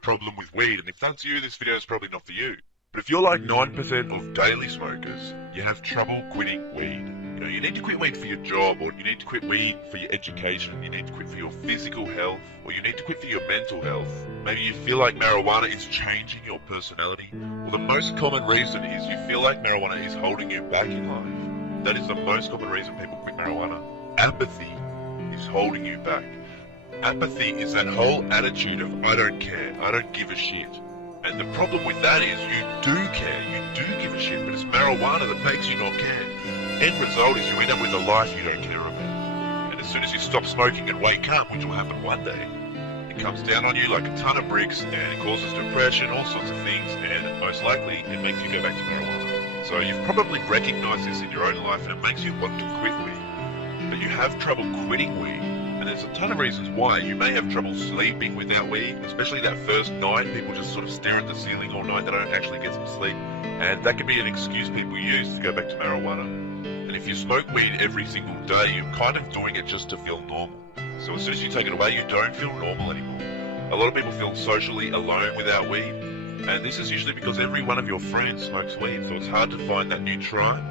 problem with weed, and if that's you, this video is probably not for you. But if you're like 9% of daily smokers, you have trouble quitting weed. You know, you need to quit weed for your job, or you need to quit weed for your education, you need to quit for your physical health, or you need to quit for your mental health. Maybe you feel like marijuana is changing your personality. Well, the most common reason is you feel like marijuana is holding you back in life. That is the most common reason people quit marijuana. Apathy is holding you back. Apathy is that whole attitude of, I don't care, I don't give a shit. And the problem with that is you do care, you do give a shit, but it's marijuana that makes you not care. End result is you end up with a life you don't care about. And as soon as you stop smoking and wake up, which will happen one day, it comes down on you like a ton of bricks, and it causes depression, all sorts of things, and most likely it makes you go back to marijuana. So you've probably recognized this in your own life, and it makes you want to quit weed. But you have trouble quitting weed. And there's a ton of reasons why. You may have trouble sleeping without weed, especially that first night. People just sort of stare at the ceiling all night. They don't actually get some sleep. And that can be an excuse people use to go back to marijuana. And if you smoke weed every single day, you're kind of doing it just to feel normal. So as soon as you take it away, you don't feel normal anymore. A lot of people feel socially alone without weed. And this is usually because every one of your friends smokes weed. So it's hard to find that new tribe.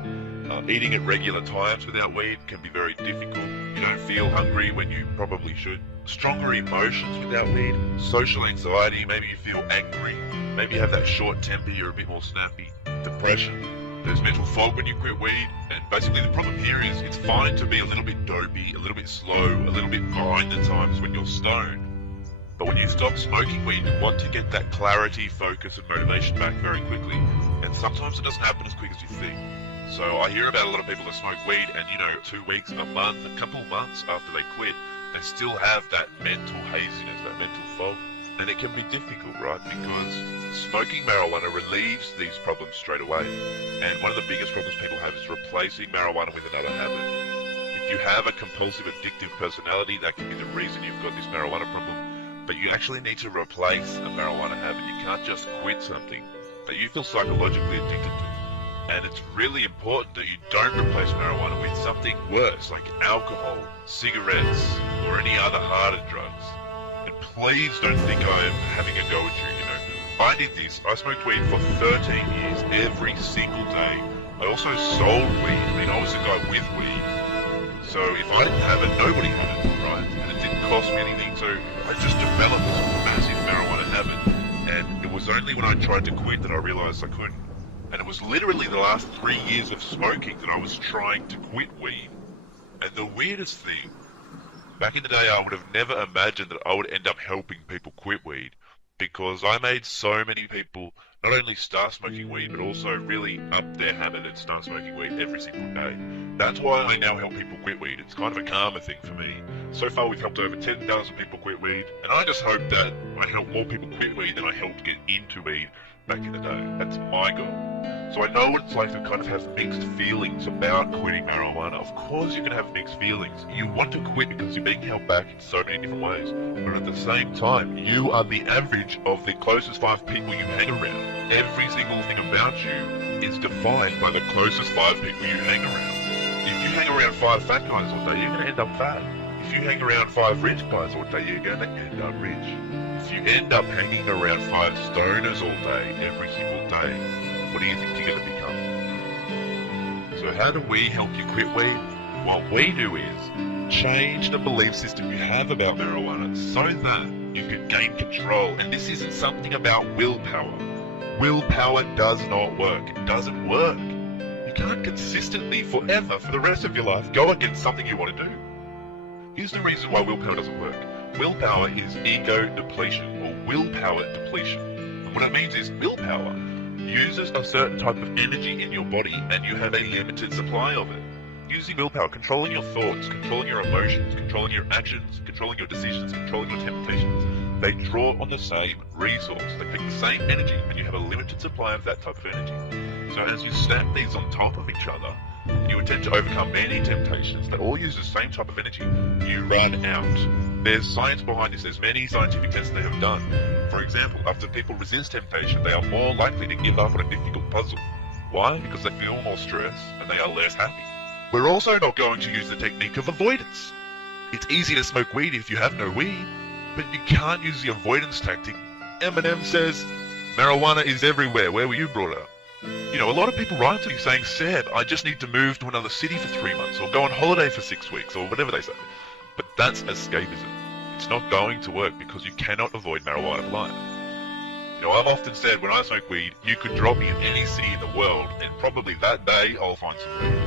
Eating at regular times without weed can be very difficult. You don't feel hungry when you probably should. Stronger emotions without weed. Social anxiety, maybe you feel angry. Maybe you have that short temper, you're a bit more snappy. Depression. There's mental fog when you quit weed. And basically the problem here is it's fine to be a little bit dopey, a little bit slow, a little bit behind at times when you're stoned. But when you stop smoking weed, you want to get that clarity, focus and motivation back very quickly. And sometimes it doesn't happen as quick as you think. So I hear about a lot of people that smoke weed and, 2 weeks, a month, a couple months after they quit, they still have that mental haziness, that mental fog. And it can be difficult, right? Because smoking marijuana relieves these problems straight away. And one of the biggest problems people have is replacing marijuana with another habit. If you have a compulsive addictive personality, that can be the reason you've got this marijuana problem. But you actually need to replace a marijuana habit. You can't just quit something that you feel psychologically addicted to. And it's really important that you don't replace marijuana with something worse, like alcohol, cigarettes, or any other harder drugs. And please don't think I'm having a go at you, I did this. I smoked weed for 13 years, every single day. I also sold weed. I was a guy with weed. So if I didn't have it, nobody had it, right? And it didn't cost me anything, so I just developed this massive marijuana habit. And it was only when I tried to quit that I realized I couldn't. And it was literally the last 3 years of smoking that I was trying to quit weed. And the weirdest thing, back in the day I would have never imagined that I would end up helping people quit weed, because I made so many people not only start smoking weed, but also really up their habit and start smoking weed every single day. That's why I now help people quit weed. It's kind of a karma thing for me. So far we've helped over 10,000 people quit weed, and I just hope that I help more people quit weed than I helped get into weed back in the day. That's my goal. So I know what it's like to kind of have mixed feelings about quitting marijuana. Of course you're going to have mixed feelings. You want to quit because you're being held back in so many different ways. But at the same time, you are the average of the closest 5 people you hang around. Every single thing about you is defined by the closest 5 people you hang around. If you hang around 5 fat guys all day, you're going to end up fat. If you hang around 5 rich guys all day, you're going to end up rich. If you end up hanging around 5 stoners all day, every single day, what do you think you're going to become? So how do we help you quit weed? What we do is change the belief system you have about marijuana so that you can gain control. And this isn't something about willpower. Willpower does not work. It doesn't work. You can't consistently, forever, for the rest of your life, go against something you want to do. Here's the reason why willpower doesn't work. Willpower is ego depletion, or willpower depletion. And what it means is willpower uses a certain type of energy in your body, and you have a limited supply of it. Using willpower, controlling your thoughts, controlling your emotions, controlling your actions, controlling your decisions, controlling your temptations, they draw on the same resource. They pick the same energy, and you have a limited supply of that type of energy. So as you stack these on top of each other, you attempt to overcome many temptations that all use the same type of energy. You run out. There's science behind this. There's many scientific tests they have done. For example, after people resist temptation, they are more likely to give up on a difficult puzzle. Why? Because they feel more stress and they are less happy. We're also not going to use the technique of avoidance. It's easy to smoke weed if you have no weed, but you can't use the avoidance tactic Eminem says, marijuana is everywhere. Where were you brought up? You know, a lot of people write to me saying, Seb, I just need to move to another city for 3 months, or go on holiday for 6 weeks, or whatever they say. But that's escapism. It's not going to work because you cannot avoid marijuana for life. You know, I've often said when I smoke weed, you could drop me in any city in the world, and probably that day I'll find some weed.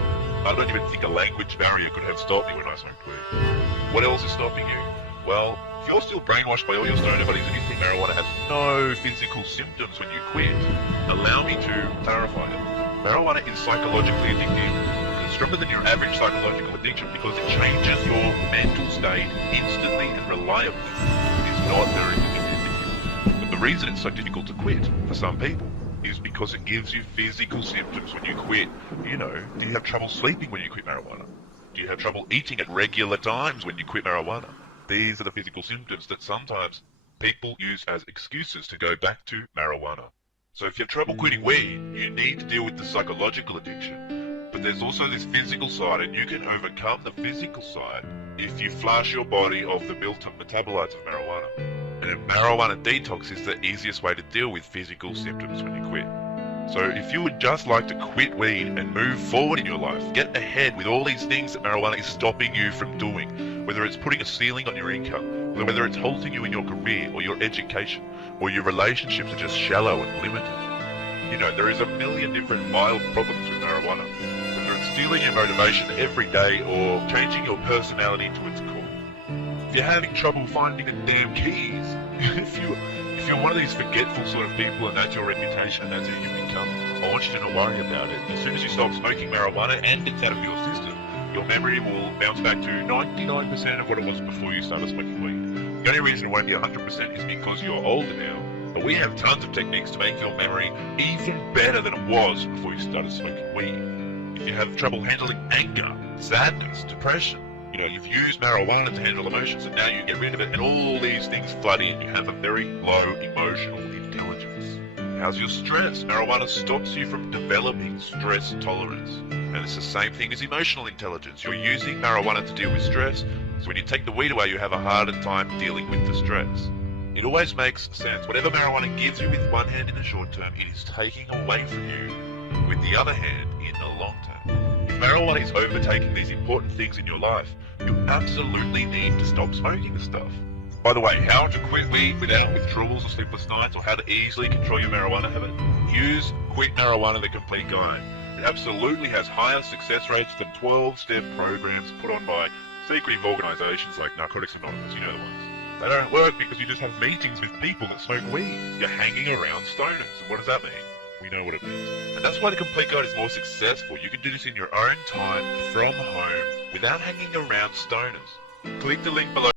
I don't even think a language barrier could have stopped me when I smoked weed. What else is stopping you? Well, if you're still brainwashed by all your stoner buddies and you think marijuana has no physical symptoms when you quit, allow me to clarify it. Marijuana is psychologically addictive. It's stronger than your average psychological addiction because it changes your mental state instantly and reliably. It is not very addictive. But the reason it's so difficult to quit for some people is because it gives you physical symptoms when you quit. You know, do you have trouble sleeping when you quit marijuana? Do you have trouble eating at regular times when you quit marijuana? These are the physical symptoms that sometimes people use as excuses to go back to marijuana. So if you have trouble quitting weed, you need to deal with the psychological addiction. But there's also this physical side, and you can overcome the physical side if you flush your body of the built-up metabolites of marijuana. And a marijuana detox is the easiest way to deal with physical symptoms when you quit. So if you would just like to quit weed and move forward in your life, get ahead with all these things that marijuana is stopping you from doing, whether it's putting a ceiling on your income, whether it's halting you in your career or your education, or your relationships are just shallow and limited. You know, there is a million different mild problems with marijuana, whether it's stealing your motivation every day or changing your personality to its core. If you're having trouble finding the damn keys, if you're one of these forgetful sort of people and that's your reputation and that's who you've become, I want you to not worry about it. As soon as you stop smoking marijuana and it's out of your system, your memory will bounce back to 99% of what it was before you started smoking weed. The only reason it won't be 100% is because you're older now, but we have tons of techniques to make your memory even better than it was before you started smoking weed. If you have trouble handling anger, sadness, depression, you know, you've used marijuana to handle emotions and now you get rid of it and all these things flood in. You have a very low emotional intelligence. How's your stress? Marijuana stops you from developing stress tolerance. And it's the same thing as emotional intelligence. You're using marijuana to deal with stress, so when you take the weed away, you have a harder time dealing with the stress. It always makes sense. Whatever marijuana gives you with one hand in the short term, it is taking away from you with the other hand in the long term. If marijuana is overtaking these important things in your life, you absolutely need to stop smoking the stuff. By the way, how to quit weed without withdrawals or sleepless nights, or how to easily control your marijuana habit? Use Quit Marijuana the Complete Guide. It absolutely has higher success rates than 12-step programs put on by secretive organisations like Narcotics Anonymous, you know the ones. They don't work because you just have meetings with people that smoke weed. You're hanging around stoners. And what does that mean? We know what it means. And that's why the Complete Guide is more successful. You can do this in your own time, from home, without hanging around stoners. Click the link below.